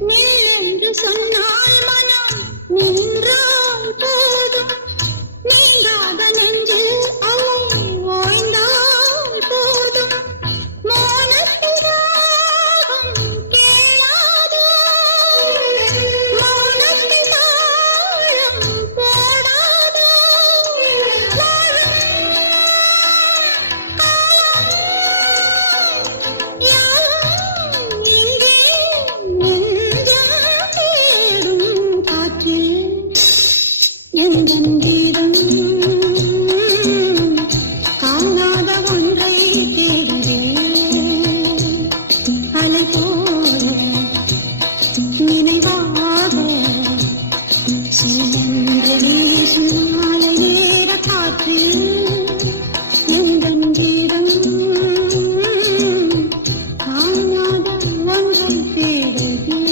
நில் என்று சொன்னால் மனம் நின்றால் போதும், நீங்காத நெஞ்சில் அலை ஓய்ந்தால் போதும். மௌனத்தின் ராகம் கேளாதோ, மௌனத்தின் தாளம் போடாதோ. யாரும் இங்கே நெஞ்சம் தேடும் காற்றில் எந்தன் கீதம் காணாத ஒன்றை தேடுதே. அலை போல நினைவா